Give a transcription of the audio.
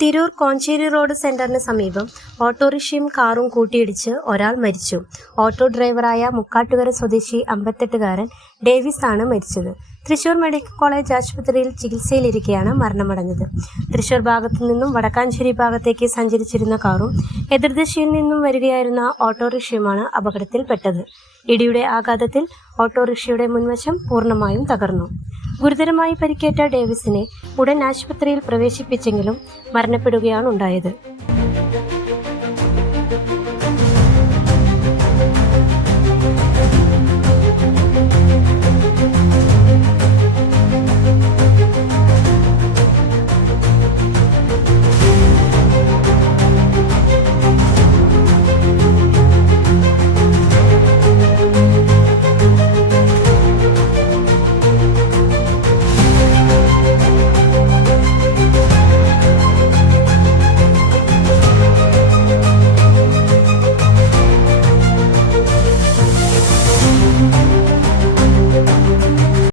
Tirur Koncheri road സെന്ററിന് സമീപം ഓട്ടോറിക്ഷയും കാറും കൂട്ടിയിടിച്ച് ഒരാൾ മരിച്ചു. ഓട്ടോ ഡ്രൈവറായ മുക്കാട്ടുകര സ്വദേശി 58-കാരൻ ഡേവിസ് ആണ് മരിച്ചത്. തൃശൂർ മെഡിക്കൽ കോളേജ് ആശുപത്രിയിൽ ചികിത്സയിലിരിക്കെയാണ് മരണമടഞ്ഞത്. തൃശൂർ ഭാഗത്തു നിന്നും വടക്കാഞ്ചേരി ഭാഗത്തേക്ക് സഞ്ചരിച്ചിരുന്ന കാറും എതിർദിശയിൽ നിന്നും വരികയായിരുന്ന ഓട്ടോറിക്ഷയുമാണ് അപകടത്തിൽപ്പെട്ടത്. ഇടിയുടെ ആഘാതത്തിൽ ഓട്ടോറിക്ഷയുടെ മുൻവശം പൂർണ്ണമായും തകർന്നു. ഗുരുതരമായി പരിക്കേറ്റ ഡേവിസിനെ ഉടൻ ആശുപത്രിയിൽ പ്രവേശിപ്പിച്ചെങ്കിലും മരണപ്പെടുകയാണുണ്ടായത്.